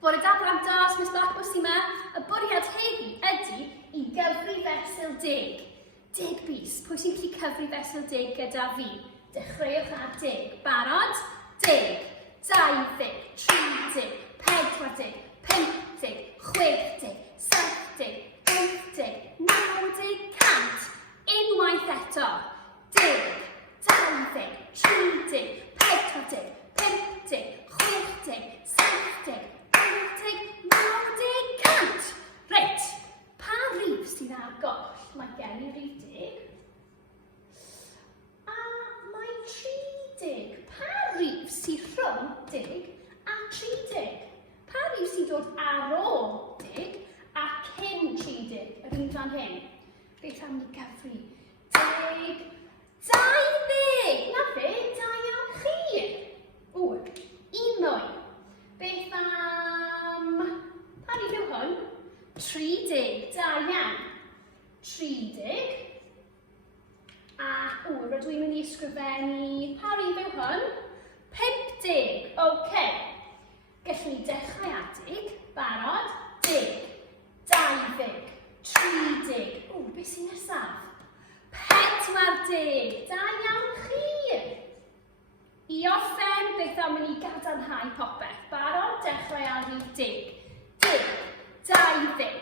Bore da brandas, Miss Blackmore sy'n yma. Y bwriad heddi ydy I gyfri fesul 10. 10 bus. Pwy sy'n gallu cyfri fesul 10 gyda fi? Dechreuwch ar 10. Barod? 10, 20, 30, 40, 50, 60, 70, 80, 90, 100. Unwaith eto. 10, 20, 30, 40, 50, 60, 70, 80, 90, 100. Reit, pa rif sydd ar goll? Mae gen I rif 10. A mae 30. Pa rif sydd rhwng 10 a 30? Pa rif sydd dod ar ôl 10 a cyn 30? Yr un fan hyn. Beth am I gyfri? 10, 20! Na fe, da iawn chi! O, 1. Beth am... Pa rif yw hwn? 30, da iawn. 30. A, rydw i'n mynd I ysgrifennu, pa rif yw hwn? 50, oce. Gallwn ni dechrau adig, barod, 10, 20, 30. Beth sy'n nesaf? 40, da iawn chi. I orffen, beth am mynd I gadarnhau popeth. Barod, dechrau ar rif 10. 10, 20,